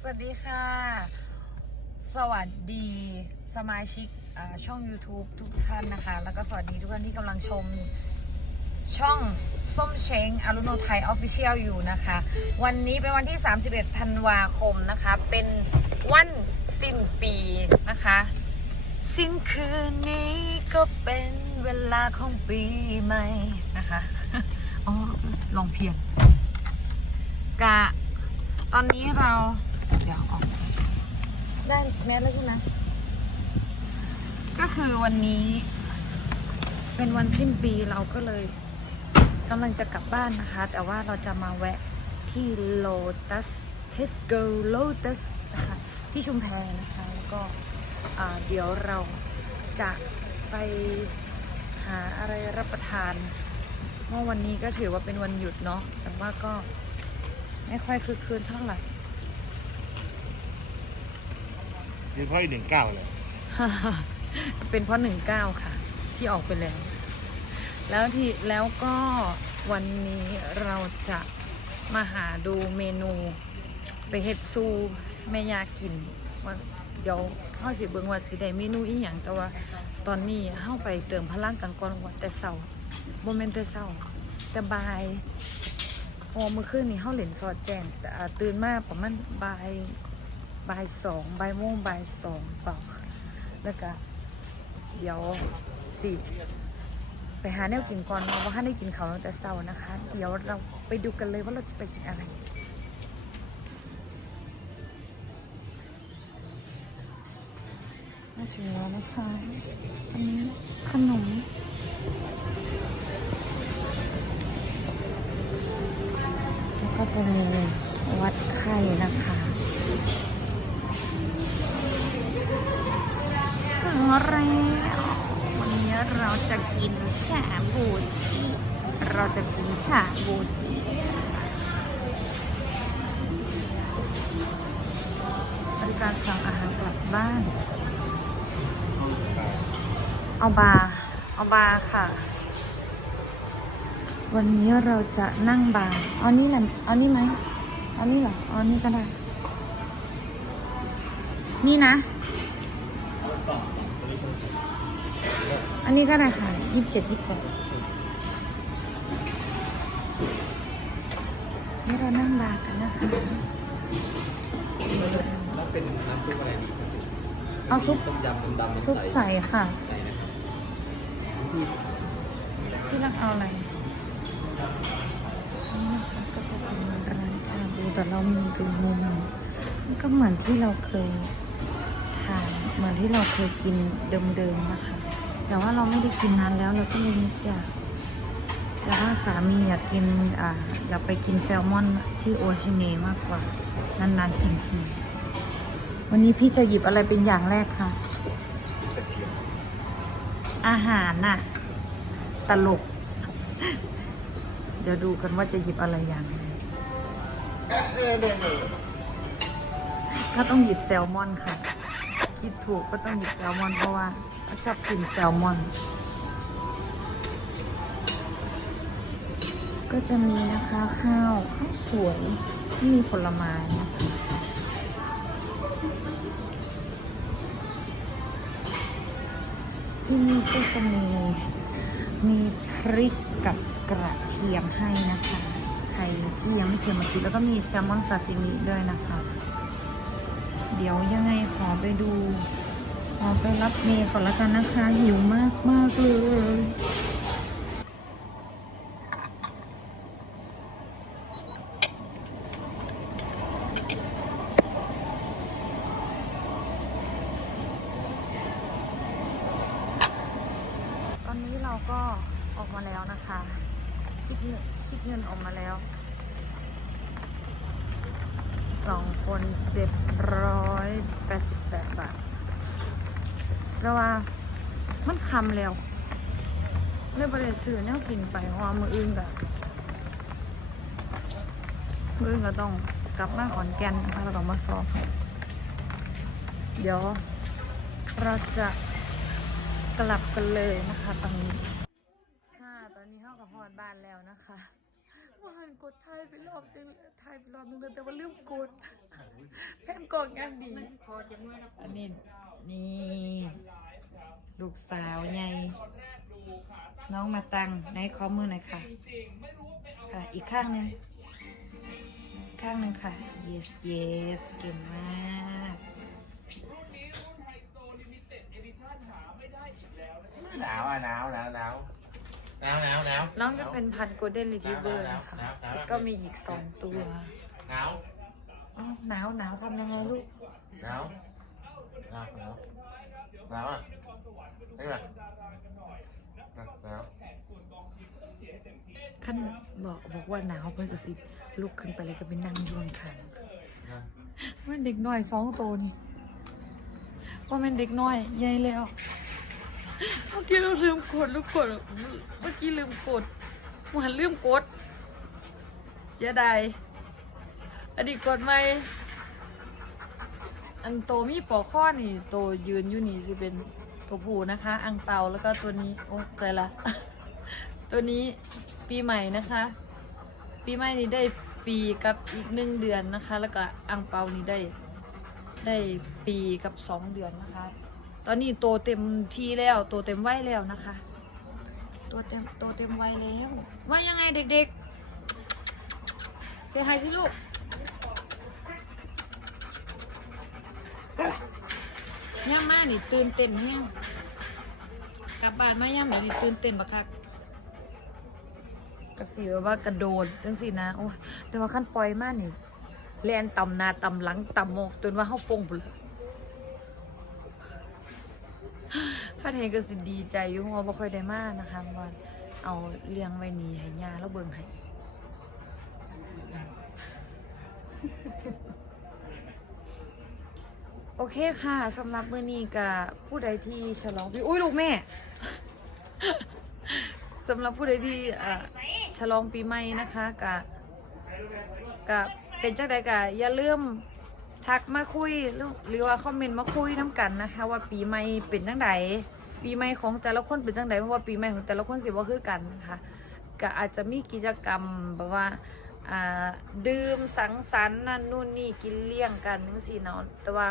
สวัสดีค่ะ สวัสดีสมาชิกช่อง YouTube ทุกท่านนะคะ แล้วก็สวัสดีทุกท่านที่กำลังชมช่องส้มเช้งอารุโนไทยออฟฟิเชียลอยู่นะคะ วันนี้เป็นวันที่ 31 ธันวาคมนะคะ เป็นวันสิ้นปีนะคะ สิ้นคืนนี้ก็เป็นเวลาของปีใหม่นะคะอ๋อลองเพียนกะตอนนี้เรา เดี๋ยวออกได้แมสแล้วใช่ไหมก็คือวันนี้ เป็นวันสิ้นปีเราก็เลยกำลังจะกลับบ้านนะคะ แต่ว่าเราจะมาแวะที่ Lotus Tesco Lotus นะคะที่ชุมแพนะคะแล้วก็เดี๋ยวเราจะไปหาอะไรรับประทานเมื่อวันนี้ก็ถือว่าเป็นวันหยุดเนาะแต่ว่าก็ไม่ค่อยคือคืนเท่าไหร่ นี่เพราะหนึ่งเก้าเลย เป็นเพราะหนึ่งเก้าค่ะ ที่ออกไปแล้ว แล้วที่แล้วก็วันนี้เราจะมาหาดูเมนูไปเฮ็ดซูแม่ยากินว่าเดี๋ยวเฮาสิเบิงว่าสิได้เมนูอีหยังแต่ว่าตอนนี้เฮาไปเติมพลังกันก่อนว่าแต่เช้าบ่แม่นแต่เช้าแต่บายพอเมื่อคืนนี้เฮาเล่นสอดแจ้งแต่ตื่นมาประมาณบาย บ่ายสองบ่ายโมงบ่ายสองเปล่าแล้วก็เดี๋ยวสิไปหาแนวกินก่อนเนาะว่าถ้าได้กินเขาวตั้งแต่เช้านะคะ เดี๋ยวเราไปดูกันเลยว่าเราจะไปกินอะไรมาถึงแล้วนะคะอันนี้ขนมแล้วก็จะมีวัดไข้นะคะ ถึงแล้ววันนี้เราจะกินชาบูจิเราจะกินชาบูจิบริการสั่งอาหารกลับบ้าน เอาบาเอาบาค่ะ วันนี้เราจะนั่งบาร์เอานี่แหละเอานี่ไหมเอานี่เหรอเอานี่ก็ได้ นี่นะ อันนี้ก็ได้ค่ะยี่สิบเจ็ดยี่สิบแปดนี่เรานั่งบาร์กันนะคะแล้วเป็นน้ำซุปอะไรดีครับเอาซุปต้มยำดำๆซุปใส่ค่ะใส่นะครับที่ที่รักเอาอะไรนี่นะคะก็จะเป็นร้านชาบูแต่เรามีดูมุมมันก็เหมือนที่เราเคยทาน เหมือนที่เราเคยกินเดิมๆนะคะ แต่ว่าเราไม่ได้กินนานแล้วเราก็เลยนึกอยากแต่ว่าสามีอยากกินอ่าอยากไปกินแซลมอนที่โอชิเนมากกว่านานๆกินทีวันนี้พี่จะหยิบอะไรเป็นอย่างแรกคะกระเทียมอาหารน่ะ ตลก เดี๋ยวดูกันว่าจะหยิบอะไรอย่างไรก็ต้องหยิบแซลมอนค่ะ คิดถูกก็ต้องหยิบแซลมอนเพราะว่าเขาชอบกินแซลมอน ก็จะมีนะคะข้าวข้าวสวยที่มีผลไม้นะคะที่นี่ก็จะมีมีพริกกับกระเทียมให้นะคะ ใครที่ยังไม่เคยมากินแล้วก็มีแซลมอนซาซิมิด้วยนะคะ เดี๋ยวยังไงขอไปดูขอไปรับเมย์ก่อนละกันนะคะ หิวมากมากเลยตอนนี้เราก็ออกมาแล้วนะคะคิดเงินคิดเงินออกมาแล้วสองคนเจ็ดรอยแปดสิบแปดบาท เพราะว่ามันคำแล้วเลยบริซื้อแนวกินไปเพราะว่ามืออื่นแบบมืออื่นก็ต้องกลับมาขอนแก่นนะคะเราต้องมาสอบ เดี๋ยวเราจะกลับกันเลยนะคะตอนนี้ ค่ะ ตอนนี้เข้ากับฮอดบ้านแล้วนะคะ ว่าหันกดไทยไปรอบนึงไทยไปรอบนึงแต่ว่าลืมกดแพ้กองยังดีอันนี้นี่ลูกสาวไงน้องมาตังในข้อมือหน่อยค่ะ ค่ะ อีกข้างหนึงอีกข้างหนึ่งค่ะ yes yes เก่งมากหนาวอะหนาวหนาวหนาว หนาวหนาวหนาวน้องจะเป็นพันธุ์ golden retriever นะคะแล้วก็มีอีกสองตัวหนาวอ้าวหนาวหนาวทำยังไงลูก หนาวหนาวหนาวหนาวอะได้ไหมหนาวขั้นบอกบอกว่าหนาวเพื่อนก็สิลุกขึ้นไปเลยก็ไปนั่งอยวงข้างหนาวมันเด็กน้อยสองตัวนี่ว่ามันเด็กน้อยใหญ่แล้วเมื่อกี้เราลืมกดลูกกดเมื่อกี้ลืมกดมันลืมกดเสียดายอันนี้กดไหมอันโตมีปอกข้อนี่ โตยืนอยู่นี่สิเป็นตัวผู้นะคะ อังเปาแล้วก็ตัวนี้ โอ้ใจละ ตัวนี้ปีใหม่นะคะ ปีใหม่นี้ได้ปีกับอีกหนึ่งเดือนนะคะ แล้วก็อังเปานี้ได้ได้ปีกับสองเดือนนะคะ ตอนนี้โตเต็มทีแล้ว โตเต็มวัยแล้วนะคะ โตเต็มโตเต็มวัยแล้ว ว่ายังไงเด็กๆเสียหายสิลูกย่ามมานี่ตื่นเต้นแห้งกลับบ้านมาย่ามหนนี่ตื่นเต้นบักคักกระสีแบบว่ากระโดดจังสินะโอ้แต่ว่าขั้นปล่อยมากนี่แลนต่ำนาต่ำหลังต่ำโมกจนว่าเขาฟงไปเลยข้าเทนก็สิดีใจอยู่เพราะว่าบ่ค่อยได้มากนะคะเพราะว่าเอาเลี้ยงไว้นี่ให้ยาแล้วเบิ่งให้ โอเคค่ะสำหรับมื้อนี้กับผู้ใดที่ฉลองพี่อุ้ยลูกแม่ สำหรับผู้ใดที่เอ่อฉลองปีใหม่นะคะกะกะเป็นจังใดกะอย่าลืมทักมาคุยหรือหรือว่าคอมเมนต์มาคุยน้ำกันนะคะ ว่าปีใหม่เป็นจังใด ปีใหม่ของแต่ละคนเป็นจังใดเพราะว่าปีใหม่ของแต่ละคนสิว่าคือกันนะคะก็อาจจะมีกิจกรรมแบบว่าดื่มสังสรรค์นั่นนู่นนี่กินเลี้ยงกันนึงสิเนาะแต่ว่า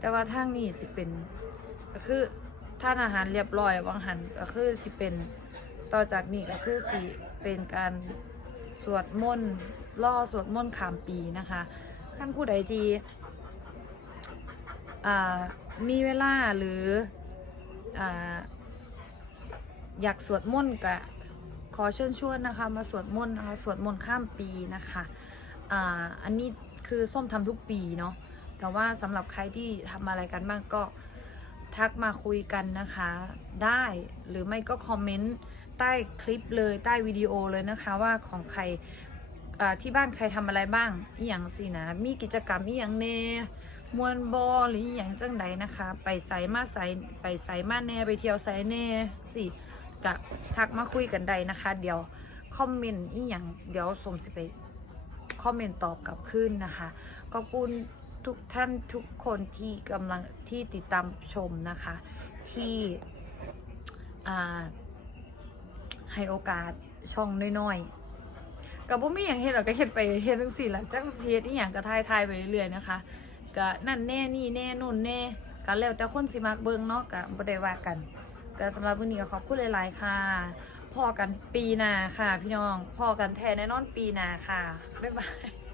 แต่ว่าทางนี้สิเป็นก็คือท่านอาหารเรียบร้อยวังหันก็คือสิเป็นต่อจากนี้ก็คือสิเป็นการสวดมนต์ล่อสวดมนต์ขามปีนะคะท่านผู้ใดที่ มีเวลาหรือออยากสวดมนต์ก็ขอเชิญชวนนะคะ มาสวดมนต์นะคะสวดมนต์ข้ามปีนะคะอ,อันนี้คือส้มทำทุกปีเนาะแต่ว่าสำหรับใครที่ทำอะไรกันบ้างก็ทักมาคุยกันนะคะ ได้หรือไม่ก็คอมเมนต์ใต้คลิปเลยใต้วิดีโอเลยนะคะว่าของใครที่บ้านใครทำอะไรบ้างอหย่างสินะมีกิจกรรมอหย่างเน มวนบอหรืออย่างจังใดนะคะ ไปใส่มาใส่ไปใส่มาแน่ไปเที่ยวใส่แน่สิกะทักมาคุยกันได้นะคะ เดี๋ยวคอมเมนต์อีหยังเดี๋ยวสมสิไปคอมเมนต์ตอบกลับขึ้นนะคะขอบคุณทุกท่านทุกคนที่กำลังที่ติดตามชมนะคะ ที่ให้โอกาสช่องน้อยๆกับบ่มีอย่างเฮ็ดหรอก็เฮ็ดไปเฮ็ดจังซี่หล่ะจังสิเฮ็ดอีหยังก็ทายทายไปเรื่อยๆนะคะ ก็นั่นแน่นี่แน่นู่นแน่ก็แล้วแต่คนสิมักเบิ่งเนาะก็บ่ได้ว่ากันก็สำหรับวันนี้ก็ขอบคุณหลาย ๆ ค่ะพอกันปีหน้าค่ะ พี่น้องพอกันแท้แน่นอนปีหน้าค่ะบ๊ายบาย